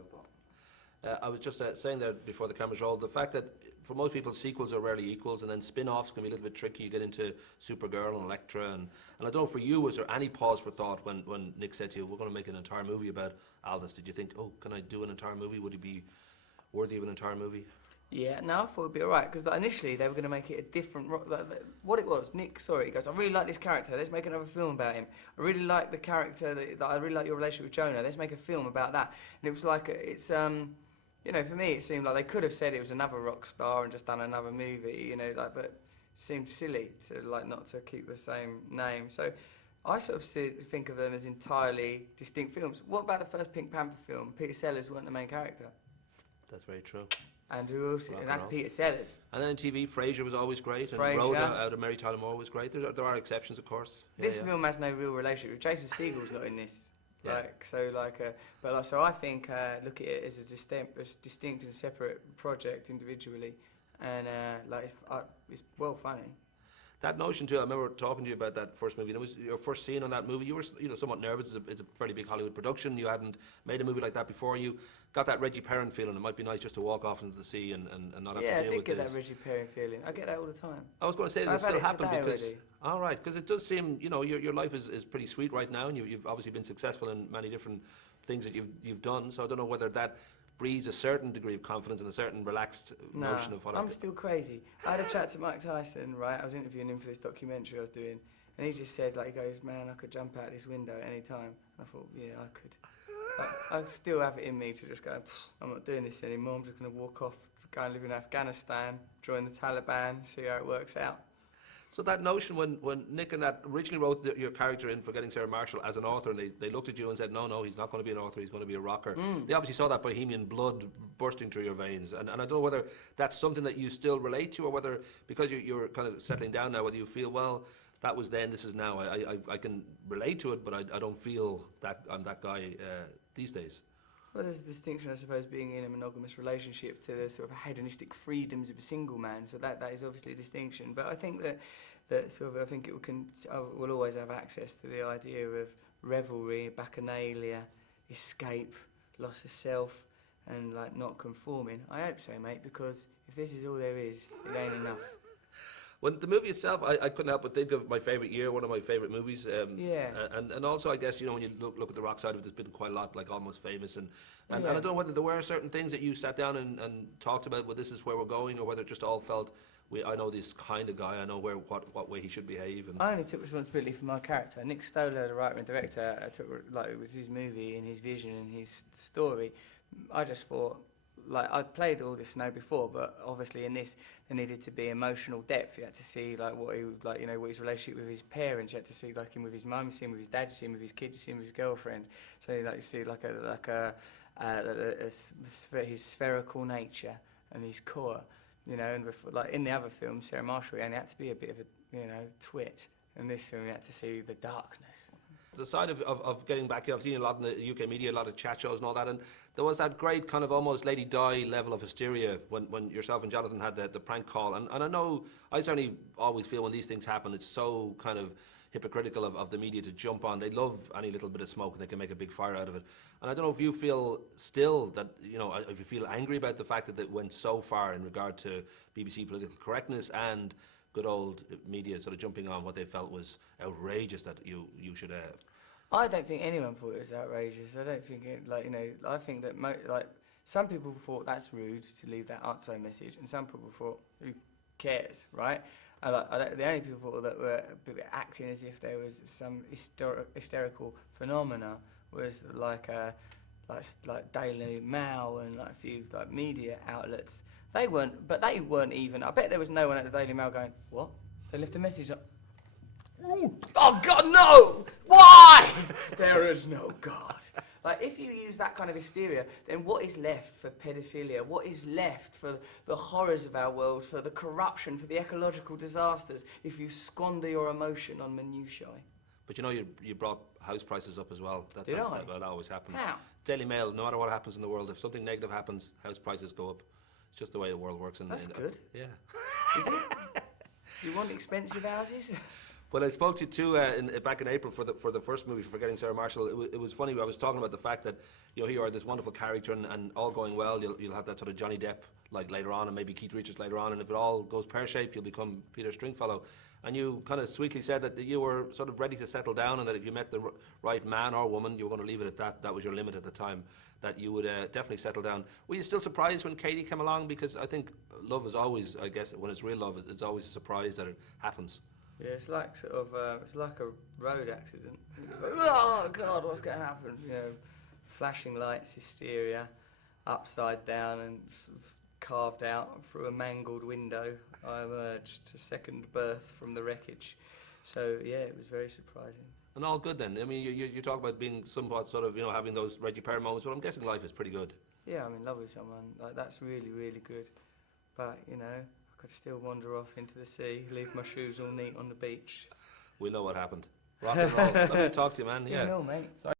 up on. I was just saying there before the cameras rolled, the fact that for most people sequels are rarely equals, and then spin-offs can be a little bit tricky. You get into Supergirl and Elektra, and I don't know, for you, was there any pause for thought when Nick said to you, we're going to make an entire movie about Aldous? Did you think, oh, can I do an entire movie? Would he be worthy of an entire movie? Yeah, no, I thought it'd be alright, because initially they were going to make it a different... what it was, Nick, he goes, I really like this character, let's make another film about him. I really like the character, I really like your relationship with Jonah, let's make a film about that. And it was like, you know, for me it seemed like they could have said it was another rock star and just done another movie, you know, like, but it seemed silly to, like, not to keep the same name. So I sort of think of them as entirely distinct films. What about the first Pink Panther film? Peter Sellers wasn't the main character. That's very true. And who else? And that's Peter Sellers. And then on TV, Frasier was always great, and Frasier. Rhoda out of Mary Tyler Moore was great. There are exceptions, of course. This film has no real relationship. Jason Segel's not in this. Yeah. So I think look at it as a distinct and separate project individually, and it's well funny. That notion too, I remember talking to you about that first movie, and it was your first scene on that movie. You were, somewhat nervous. It's a fairly big Hollywood production. You hadn't made a movie like that before. You got that Reggie Perrin feeling. It might be nice just to walk off into the sea and not have to deal with this. Yeah, I did get that Reggie Perrin feeling. I get that all the time. I was going to say that still happened because... Already. All right, because it does seem, your life is pretty sweet right now, and you've obviously been successful in many different things that you've done. So I don't know whether that breeds a certain degree of confidence and a certain relaxed notion of what I'm still crazy. I had a chat to Mike Tyson, right? I was interviewing him for this documentary I was doing, and he just said, he goes, man, I could jump out this window at any time. I thought, yeah, I could. I still have it in me to just go, I'm not doing this anymore. I'm just going to walk off, go and live in Afghanistan, join the Taliban, see how it works out. So that notion when Nick and that originally wrote your character in Forgetting Sarah Marshall as an author, and they looked at you and said, no, he's not going to be an author, he's going to be a rocker. They obviously saw that bohemian blood bursting through your veins. And I don't know whether that's something that you still relate to, or whether, because you're kind of settling down now, whether you feel, well, that was then, this is now. I can relate to it, but I don't feel that I'm that guy these days. Well, there's a distinction, I suppose, being in a monogamous relationship to the sort of hedonistic freedoms of a single man. So that is obviously a distinction. But I think that I think it will always have access to the idea of revelry, bacchanalia, escape, loss of self, and not conforming. I hope so, mate, because if this is all there is, it ain't enough. Well, the movie itself, I couldn't help but think of my favourite year, one of my favourite movies. And also, I guess, when you look at the rock side of it, there's been quite a lot, Almost Famous. And I don't know whether there were certain things that you sat down and talked about, well, this is where we're going, or whether it just all felt, I know this kind of guy, I know what way he should behave. And I only took responsibility for my character. Nick Stoller, the writer and director, it was his movie and his vision and his story. I just thought, I'd played Aldous Snow before, but obviously in this there needed to be emotional depth. You had to see what he what his relationship with his parents. You had to see him with his mum, you see him with his dad, you see him with his kids, you see him with his girlfriend. So you see his spherical nature and his core. And in the other film, Sarah Marshall, he only had to be a bit of a twit. In this film, you had to see the darkness. The side of getting back, I've seen a lot in the UK media, a lot of chat shows and all that, and there was that great kind of almost Lady Di level of hysteria when yourself and Jonathan had the prank call. And I know, I certainly always feel when these things happen, it's so kind of hypocritical of the media to jump on. They love any little bit of smoke and they can make a big fire out of it. And I don't know if you feel still that, if you feel angry about the fact that it went so far in regard to BBC political correctness and good old media sort of jumping on what they felt was outrageous that you should... I don't think anyone thought it was outrageous. I don't think it, I think that, some people thought that's rude to leave that answer message, and some people thought, who cares, right? The only people that were acting as if there was some hysterical phenomena was like Daily Mail and a few media outlets. They weren't even. I bet there was no one at the Daily Mail going, what? They left a message up. Oh God, no! Why? There is no God. If you use that kind of hysteria, then what is left for paedophilia? What is left for the horrors of our world, for the corruption, for the ecological disasters, if you squander your emotion on minutiae? But you brought house prices up as well. That always happens. How? Daily Mail, no matter what happens in the world, if something negative happens, house prices go up. It's just the way the world works. That's good. Yeah. Is it? Do you want expensive houses? Well, I spoke to you too back in April for the first movie, for Forgetting Sarah Marshall. It was funny. I was talking about the fact that here you are, this wonderful character, and all going well, you'll have that sort of Johnny Depp like later on, and maybe Keith Richards later on, and if it all goes pear shaped, you'll become Peter Stringfellow. And you kind of sweetly said that you were sort of ready to settle down, and that if you met the right man or woman, you were going to leave it at that. That was your limit at the time. That you would definitely settle down. Were you still surprised when Katy came along? Because I think love is always, I guess, when it's real love, it's always a surprise that it happens. Yeah, it's like sort of, it's like a road accident. It's like, oh God, what's going to happen? You know, flashing lights, hysteria, upside down and sort of carved out through a mangled window. I emerged to second birth from the wreckage. So yeah, it was very surprising. And all good then. I mean, you talk about being somewhat sort of, having those Reggie Perry moments, but I'm guessing life is pretty good. Yeah, I'm in love with someone. Like, that's really, really good. But, I could still wander off into the sea, leave my shoes all neat on the beach. We know what happened. Rock and roll. Lovely to talk to you, man. Yeah. You know, mate. Sorry.